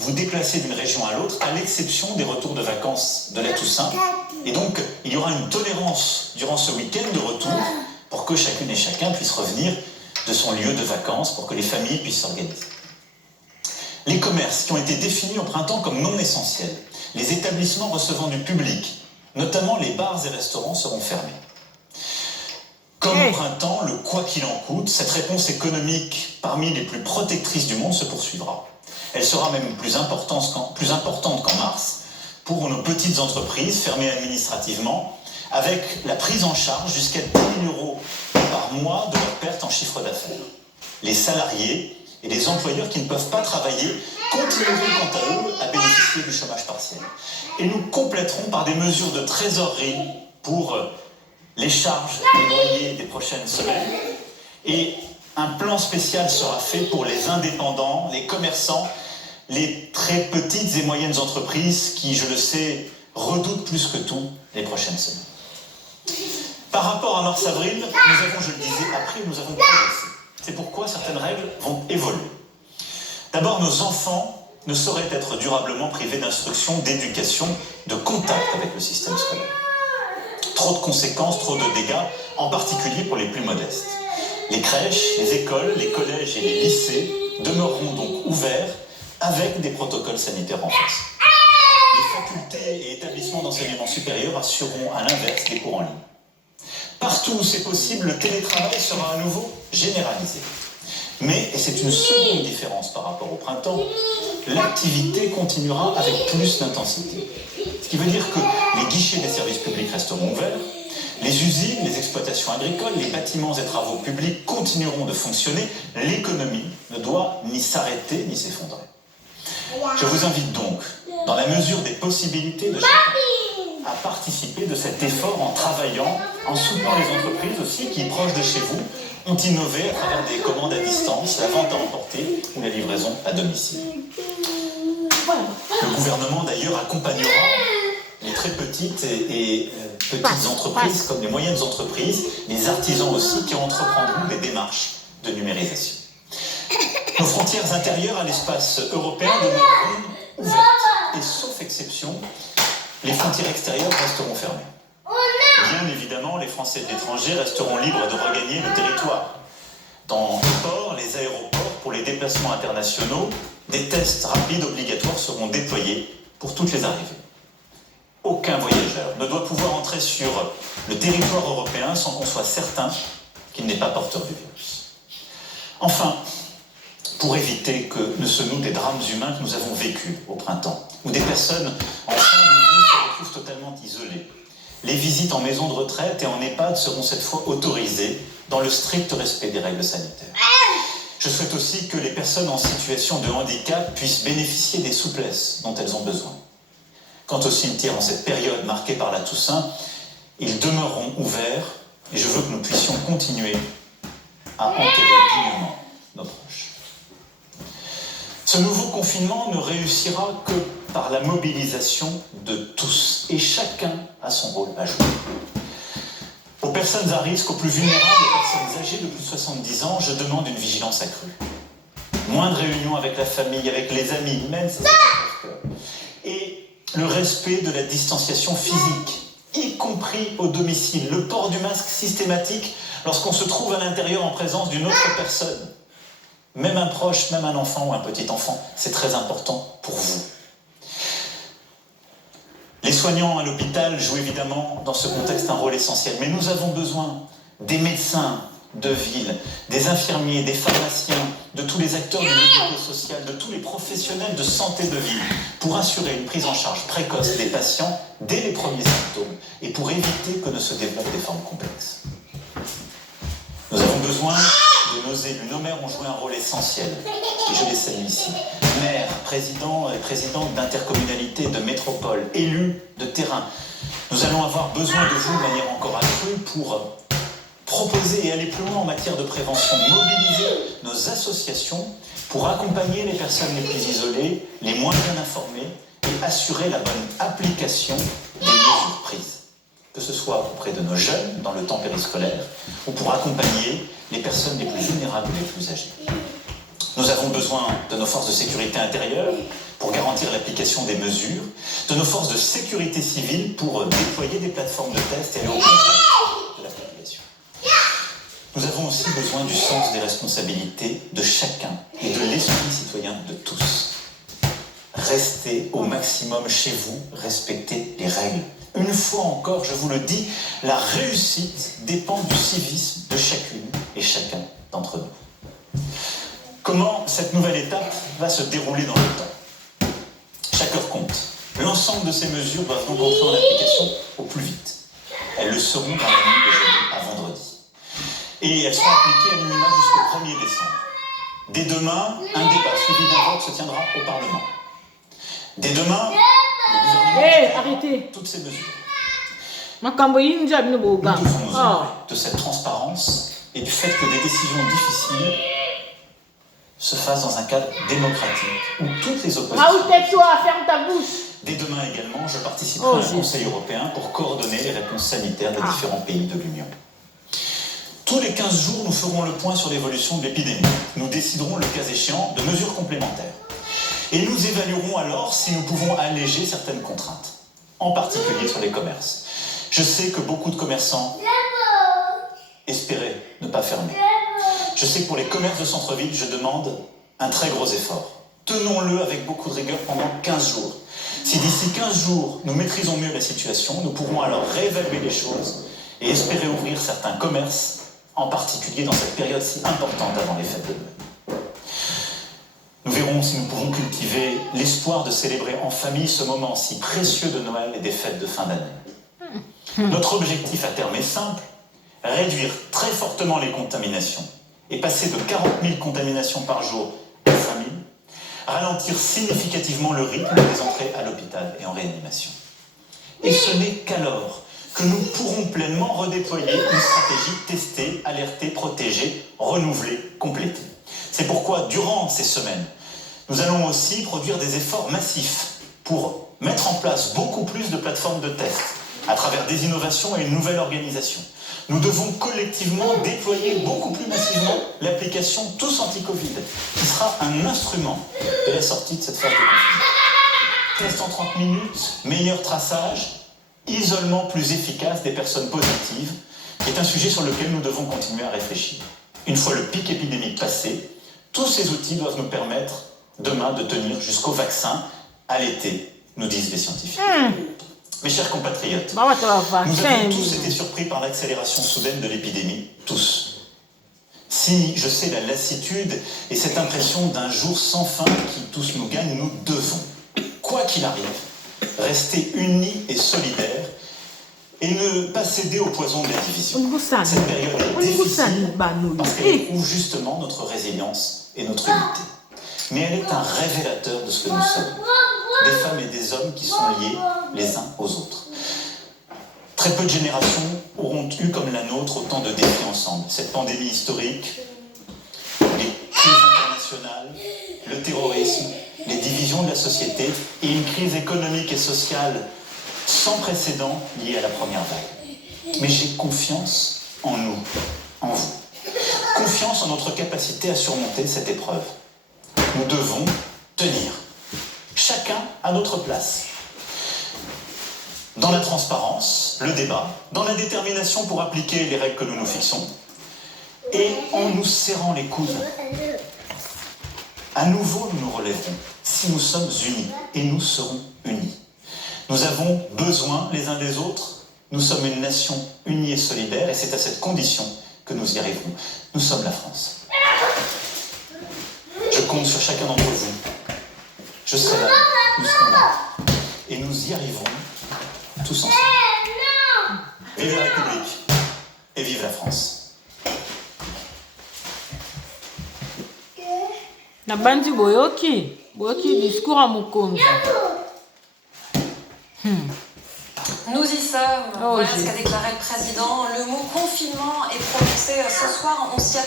vous déplacer d'une région à l'autre, à l'exception des retours de vacances de la Toussaint. Et donc, il y aura une tolérance durant ce week-end de retour pour que chacune et chacun puisse revenir de son lieu de vacances, pour que les familles puissent s'organiser. Les commerces qui ont été définis au printemps comme non essentiels, les établissements recevant du public, notamment les bars et restaurants, seront fermés. Comme au printemps, le quoi qu'il en coûte, cette réponse économique parmi les plus protectrices du monde se poursuivra. Elle sera même plus importante qu'en mars pour nos petites entreprises fermées administrativement, avec la prise en charge jusqu'à 10 000 € par mois de leur perte en chiffre d'affaires. Les salariés et les employeurs qui ne peuvent pas travailler continueront quant à eux à bénéficier du chômage partiel. Et nous compléterons par des mesures de trésorerie pour les charges des loyers des prochaines semaines. Et un plan spécial sera fait pour les indépendants, les commerçants, les très petites et moyennes entreprises qui, je le sais, redoutent plus que tout les prochaines semaines. Par rapport à mars-avril, nous avons, je le disais, appris et nous avons progressé. C'est pourquoi certaines règles vont évoluer. D'abord, nos enfants ne sauraient être durablement privés d'instruction, d'éducation, de contact avec le système scolaire. Trop de conséquences, trop de dégâts, en particulier pour les plus modestes. Les crèches, les écoles, les collèges et les lycées demeureront donc ouverts avec des protocoles sanitaires renforcés. Les facultés et établissements d'enseignement supérieur assureront à l'inverse des cours en ligne. Partout où c'est possible, le télétravail sera à nouveau généralisé. Mais, et c'est une seconde différence par rapport au printemps, l'activité continuera avec plus d'intensité. Ce qui veut dire que les guichets des services publics resteront ouverts, les usines, les exploitations agricoles, les bâtiments et travaux publics continueront de fonctionner, l'économie ne doit ni s'arrêter ni s'effondrer. Je vous invite donc, dans la mesure des possibilités de chacun, à participer de cet effort en travaillant, en soutenant les entreprises aussi qui, proches de chez vous, ont innové à travers des commandes à distance, la vente à emporter ou la livraison à domicile. Le gouvernement d'ailleurs accompagnera les très petites et petites entreprises comme les moyennes entreprises, les artisans aussi qui entreprendront des démarches de numérisation. Nos frontières intérieures à l'espace européen demeureront ouvertes et sauf exception, les frontières extérieures resteront fermées. Bien évidemment, les Français de l'étranger resteront libres de regagner le territoire. Dans les ports, les aéroports, pour les déplacements internationaux, des tests rapides obligatoires seront déployés pour toutes les arrivées. Aucun voyageur ne doit pouvoir entrer sur le territoire européen sans qu'on soit certain qu'il n'est pas porteur du virus. Enfin, pour éviter que ne se nouent des drames humains que nous avons vécus au printemps, où des personnes en fin de vie se retrouvent totalement isolées, les visites en maison de retraite et en EHPAD seront cette fois autorisées dans le strict respect des règles sanitaires. Je souhaite aussi que les personnes en situation de handicap puissent bénéficier des souplesses dont elles ont besoin. Quant aux cimetières en cette période marquée par la Toussaint, ils demeureront ouverts et je veux que nous puissions continuer à enterrer dignement nos proches. Ce nouveau confinement ne réussira que par la mobilisation de tous et chacun a son rôle à jouer. Aux personnes à risque, aux plus vulnérables, aux personnes âgées de plus de 70 ans, je demande une vigilance accrue. Moins de réunions avec la famille, avec les amis, même si c'est un cœur. Et le respect de la distanciation physique, y compris au domicile. Le port du masque systématique lorsqu'on se trouve à l'intérieur en présence d'une autre personne. Même un proche, même un enfant ou un petit enfant, c'est très important pour vous. Les soignants à l'hôpital jouent évidemment dans ce contexte un rôle essentiel, mais nous avons besoin des médecins de ville, des infirmiers, des pharmaciens, de tous les acteurs du médico-social, de tous les professionnels de santé de ville, pour assurer une prise en charge précoce des patients dès les premiers symptômes et pour éviter que ne se développent des formes complexes. Nous avons besoin de nos élus. Nos maires ont joué un rôle essentiel, et je les salue ici. Maires, présidents et présidentes d'intercommunalités, de métropoles, élus de terrain. Nous allons avoir besoin de vous de manière encore accrue pour proposer et aller plus loin en matière de prévention, mobiliser nos associations pour accompagner les personnes les plus isolées, les moins bien informées et assurer la bonne application des mesures prises. Que ce soit auprès de nos jeunes dans le temps périscolaire ou pour accompagner les personnes les plus vulnérables et les plus âgées. Nous avons besoin de nos forces de sécurité intérieure pour garantir l'application des mesures, de nos forces de sécurité civile pour déployer des plateformes de test et aller au contact de la population. Nous avons aussi besoin du sens des responsabilités de chacun et de l'esprit citoyen de tous. Restez au maximum chez vous, respectez les règles. Une fois encore, je vous le dis, la réussite dépend du civisme de chacune et chacun d'entre nous. Comment cette nouvelle étape va se dérouler dans le temps? Chaque heure compte. L'ensemble de ces mesures doivent donc entrer en application au plus vite. Elles le seront dans la nuit de jeudi à vendredi. Et elles seront appliquées à minima jusqu'au 1er décembre. Dès demain, un débat suivi d'un vote se tiendra au Parlement. Dès demain, le gouvernement arrêtez toutes ces mesures. Nous devons nous honorer de cette transparence et du fait que des décisions difficiles se fassent dans un cadre démocratique où toutes les oppositions... tais-toi, ferme ta bouche. Dès demain également, je participerai au Conseil européen pour coordonner les réponses sanitaires des différents pays de l'Union. Tous les 15 jours, nous ferons le point sur l'évolution de l'épidémie. Nous déciderons, le cas échéant, de mesures complémentaires. Et nous évaluerons alors si nous pouvons alléger certaines contraintes, en particulier sur les commerces. Je sais que beaucoup de commerçants espéraient ne pas fermer. Je sais que pour les commerces de centre-ville, je demande un très gros effort. Tenons-le avec beaucoup de rigueur pendant 15 jours. Si d'ici 15 jours, nous maîtrisons mieux la situation, nous pourrons alors réévaluer les choses et espérer ouvrir certains commerces, en particulier dans cette période si importante avant les fêtes de Noël. Nous verrons si nous pouvons cultiver l'espoir de célébrer en famille ce moment si précieux de Noël et des fêtes de fin d'année. Notre objectif à terme est simple, réduire très fortement les contaminations et passer de 40 000 contaminations par jour à 5 000, ralentir significativement le rythme des entrées à l'hôpital et en réanimation. Et ce n'est qu'alors que nous pourrons pleinement redéployer une stratégie testée, alertée, protégée, renouvelée, complétée. C'est pourquoi, durant ces semaines, nous allons aussi produire des efforts massifs pour mettre en place beaucoup plus de plateformes de tests à travers des innovations et une nouvelle organisation. Nous devons collectivement déployer beaucoup plus massivement l'application Tous Anti-Covid, qui sera un instrument de la sortie de cette phase de confinement. Test en 30 minutes, meilleur traçage, isolement plus efficace des personnes positives, qui est un sujet sur lequel nous devons continuer à réfléchir. Une fois le pic épidémique passé, tous ces outils doivent nous permettre demain de tenir jusqu'au vaccin à l'été, nous disent les scientifiques. Mes chers compatriotes, nous avons tous été surpris par l'accélération soudaine de l'épidémie, tous. Si je sais la lassitude et cette impression d'un jour sans fin qui tous nous gagne, nous devons, quoi qu'il arrive, rester unis et solidaires et ne pas céder au poison de la division. Cette période est difficile parce qu'elle éprouve justement notre résilience et notre unité. Mais elle est un révélateur de ce que nous sommes. Des femmes et des hommes qui sont liés les uns aux autres. Très peu de générations auront eu comme la nôtre autant de défis ensemble. Cette pandémie historique, les crises internationales, le terrorisme, les divisions de la société et une crise économique et sociale sans précédent liée à la première vague. Mais j'ai confiance en nous, en vous. Confiance en notre capacité à surmonter cette épreuve. Nous devons tenir. Chacun à notre place. Dans la transparence, le débat, dans la détermination pour appliquer les règles que nous nous fixons, et en nous serrant les coudes. À nouveau, nous nous relèverons si nous sommes unis, et nous serons unis. Nous avons besoin les uns des autres, nous sommes une nation unie et solidaire, et c'est à cette condition que nous y arriverons. Nous sommes la France. Je compte sur chacun d'entre vous. Je serai là, nous serons là. Et nous y arriverons tous ensemble. Vive la République et vive la France. Nabandi boyoki discours à Mukonzi. Nous y sommes. Voilà ce qu'a déclaré le président. Le mot confinement est prononcé ce soir. On s'y